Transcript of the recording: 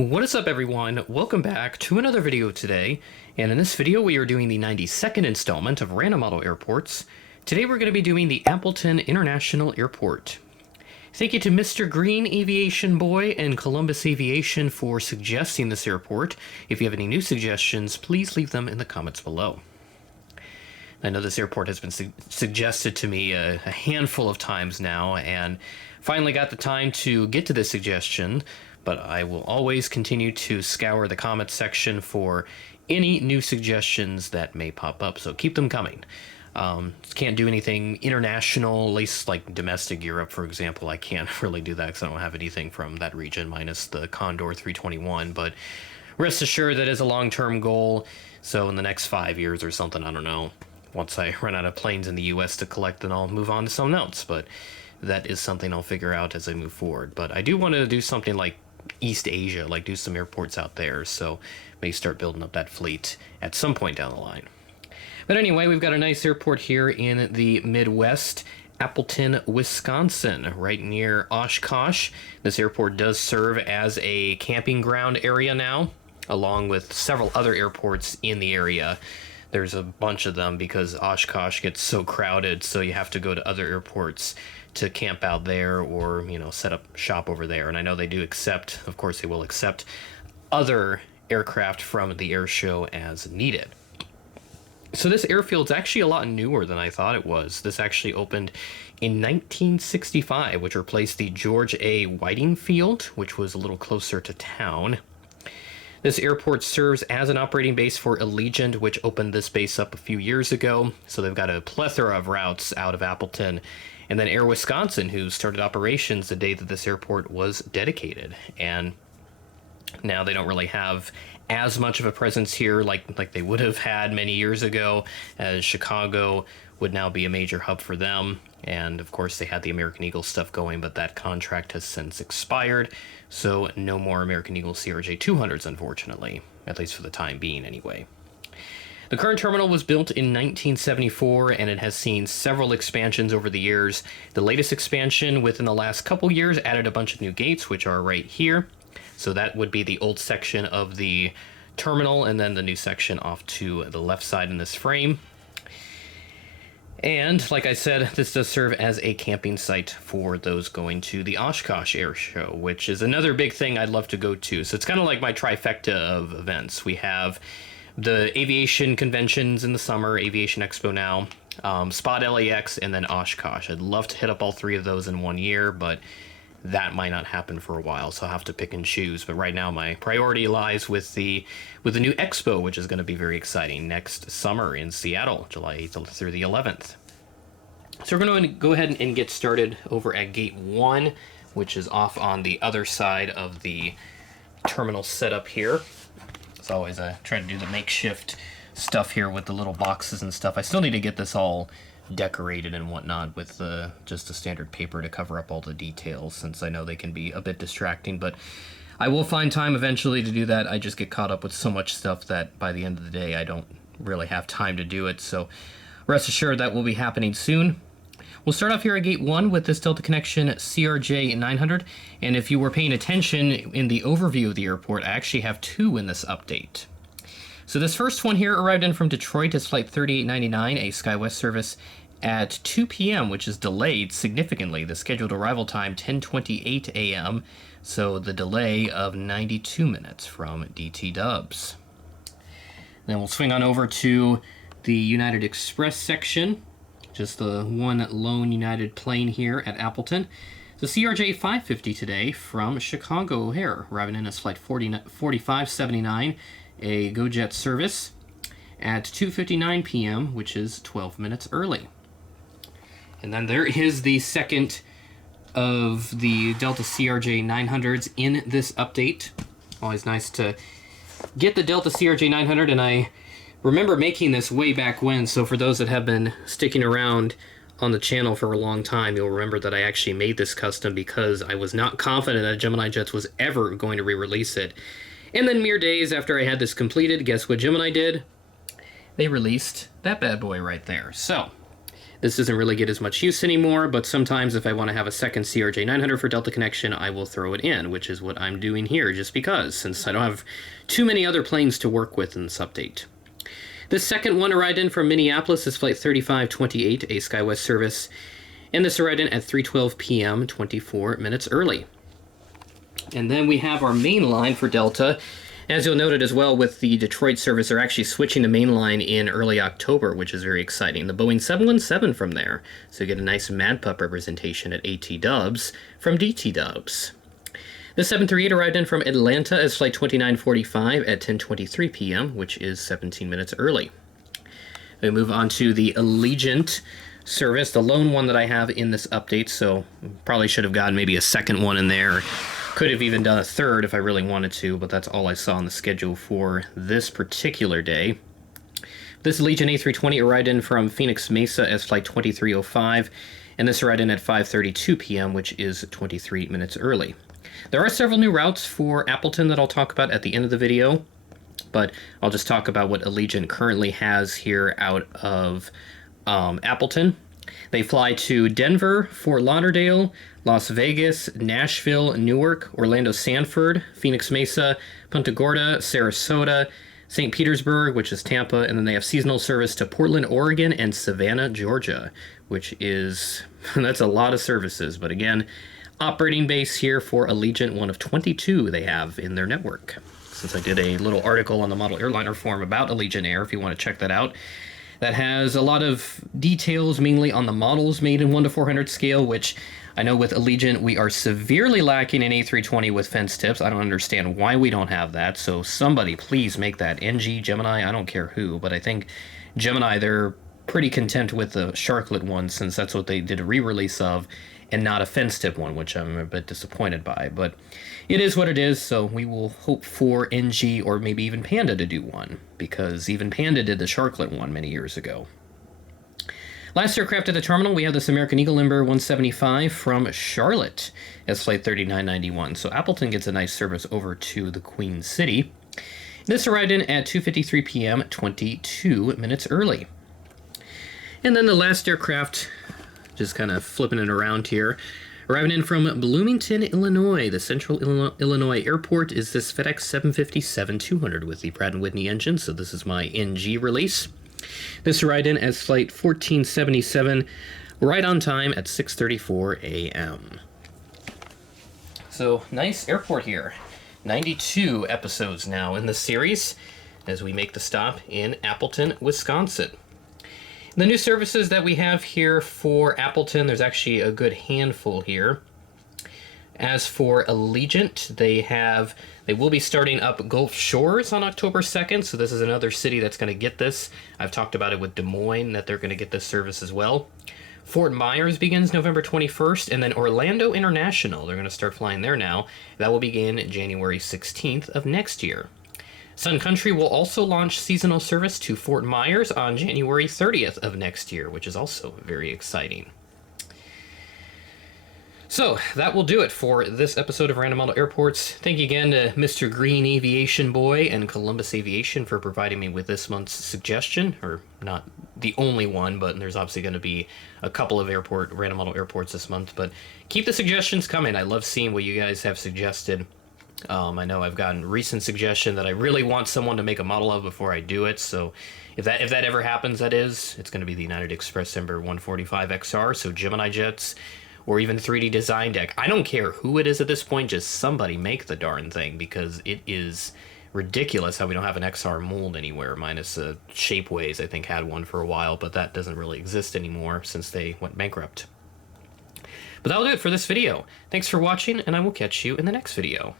What is up, everyone? Welcome back to another video today, and in this video we are doing the 92nd installment of Random Model Airports. Today we're going to be doing the Appleton International Airport. Thank you to Mr. Green Aviation Boy and Columbus Aviation for suggesting this airport. If you have any new suggestions, please leave them in the comments below. I know this airport has been suggested to me a handful of times now, and finally got the time to get to this suggestion, but I will always continue to scour the comments section for any new suggestions that may pop up, so keep them coming. Can't do anything international, at least like domestic Europe, for example. I can't really do that because I don't have anything from that region, minus the Condor 321, but rest assured that is a long-term goal, so in the next 5 years or something, I don't know. Once I run out of planes in the US to collect, then I'll move on to something else, but that is something I'll figure out as I move forward. But I do want to do something like East Asia, like do some airports out there, so may start building up that fleet at some point down the line. But anyway, we've got a nice airport here in the Midwest, Appleton, Wisconsin, right near Oshkosh. This airport does serve as a camping ground area now, along with several other airports in the area. There's a bunch of them because Oshkosh gets so crowded, so you have to go to other airports to camp out there or, you know, set up shop over there. And I know they do accept, of course they will accept other aircraft from the air show as needed. So this airfield's actually a lot newer than I thought it was. This actually opened in 1965, which replaced the George A. Whiting Field, which was a little closer to town. This airport serves as an operating base for Allegiant, which opened this base up a few years ago. So they've got a plethora of routes out of Appleton. And then Air Wisconsin, who started operations the day that this airport was dedicated. And now they don't really have as much of a presence here like they would have had many years ago, as Chicago would now be a major hub for them. And of course they had the American Eagle stuff going, but that contract has since expired, so no more American Eagle CRJ-200s, unfortunately, at least for the time being anyway. The current terminal was built in 1974, and it has seen several expansions over the years. The latest expansion within the last couple years added a bunch of new gates, which are right here. So that would be the old section of the terminal, and then the new section off to the left side in this frame. And like I said, this does serve as a camping site for those going to the Oshkosh Air Show, which is another big thing I'd love to go to. So it's kind of like my trifecta of events. We have the aviation conventions in the summer, Aviation Expo now, Spot LAX, and then Oshkosh. I'd love to hit up all three of those in 1 year, but that might not happen for a while, so I'll have to pick and choose. But right now my priority lies with the new expo, which is going to be very exciting next summer in Seattle, July 8th through the 11th. So we're going to go ahead and get started over at Gate 1, which is off on the other side of the terminal setup here. As always, I try to do the makeshift stuff here with the little boxes and stuff. I still need to get this all decorated and whatnot with just a standard paper to cover up all the details, since I know they can be a bit distracting, but I will find time eventually to do that. I just get caught up with so much stuff that by the end of the day I don't really have time to do it, so rest assured that will be happening soon. We'll start off here at Gate 1 with this Delta Connection CRJ-900, and if you were paying attention in the overview of the airport, I actually have two in this update. So this first one here arrived in from Detroit as Flight 3899, a SkyWest service, at 2 p.m., which is delayed significantly. The scheduled arrival time, 10:28 a.m., so the delay of 92 minutes from DT Dubs. Then we'll swing on over to the United Express section, just the one lone United plane here at Appleton. The CRJ-550 today from Chicago O'Hare, arriving in as Flight 4579, a GoJet service, at 2:59 p.m., which is 12 minutes early. And then there is the second of the Delta CRJ-900s in this update. Always nice to get the Delta CRJ-900, and I remember making this way back when, so for those that have been sticking around on the channel for a long time, you'll remember that I actually made this custom because I was not confident that Gemini Jets was ever going to re-release it. And then mere days after I had this completed, guess what Gemini did? They released that bad boy right there. So This doesn't really get as much use anymore, but sometimes if I want to have a second CRJ900 for Delta connection, I will throw it in, which is what I'm doing here, just because, since I don't have too many other planes to work with in this update. The second one arrived in from Minneapolis is Flight 3528, a SkyWest service, and this arrived in at 3:12 p.m., 24 minutes early. And then we have our main line for Delta. As you'll note as well with the Detroit service, they're actually switching the main line in early October, which is very exciting. The Boeing 717 from there, so you get a nice Mad Pup representation at AT Dubs from DT Dubs. The 738 arrived in from Atlanta as Flight 2945 at 10:23 p.m., which is 17 minutes early. We move on to the Allegiant service, the lone one that I have in this update, so probably should have gotten maybe a second one in there. Could have even done a third if I really wanted to, but that's all I saw on the schedule for this particular day. This Allegiant A320 arrived in from Phoenix Mesa as Flight 2305, and this arrived in at 5:32 p.m., which is 23 minutes early. There are several new routes for Appleton that I'll talk about at the end of the video, but I'll just talk about what Allegiant currently has here out of Appleton. They fly to Denver, Fort Lauderdale, Las Vegas, Nashville, Newark, Orlando Sanford, Phoenix Mesa, Punta Gorda, Sarasota, St. Petersburg, which is Tampa, and then they have seasonal service to Portland, Oregon, and Savannah, Georgia, which is, that's a lot of services. But again, operating base here for Allegiant, one of 22 they have in their network. Since I did a little article on the Model Airliner forum about Allegiant Air, if you want to check that out. That has a lot of details, mainly on the models made in 1 to 400 scale, which I know with Allegiant we are severely lacking in A320 with fence tips. I don't understand why we don't have that, so somebody please make that. NG, Gemini, I don't care who, but I think Gemini, they're pretty content with the Sharklet one, since that's what they did a re-release of, and not a fence tip one, which I'm a bit disappointed by. But it is what it is, so we will hope for NG or maybe even Panda to do one, because even Panda did the Sharklet one many years ago. Last aircraft at the terminal, we have this American Eagle Embraer 175 from Charlotte as Flight 3991. So Appleton gets a nice service over to the Queen City. This arrived in at 2:53 p.m., 22 minutes early. And then the last aircraft, just kind of flipping it around here, arriving in from Bloomington, Illinois. The Central Illinois Airport is this FedEx 757-200 with the Pratt & Whitney engine, so this is my NG release. This arrived in as Flight 1477, right on time at 6:34 a.m. So, nice airport here. 92 episodes now in the series as we make the stop in Appleton, Wisconsin. The new services that we have here for Appleton, there's actually a good handful here. As for Allegiant, they will be starting up Gulf Shores on October 2nd, so this is another city that's going to get this. I've talked about it with Des Moines, that they're going to get this service as well. Fort Myers begins November 21st, and then Orlando International, they're going to start flying there now. That will begin January 16th of next year. Sun Country will also launch seasonal service to Fort Myers on January 30th of next year, which is also very exciting. So, that will do it for this episode of Random Model Airports. Thank you again to Mr. Green Aviation Boy and Columbus Aviation for providing me with this month's suggestion, or not the only one, but there's obviously going to be a couple of Random Model Airports this month, but keep the suggestions coming. I love seeing what you guys have suggested. I know I've gotten recent suggestion that I really want someone to make a model of before I do it, so if that ever happens, it's going to be the United Express Embraer 145 XR, so Gemini jets, or even 3D design deck. I don't care who it is at this point, just somebody make the darn thing, because it is ridiculous how we don't have an XR mold anywhere, minus Shapeways, I think, had one for a while, but that doesn't really exist anymore since they went bankrupt. But that'll do it for this video. Thanks for watching, and I will catch you in the next video.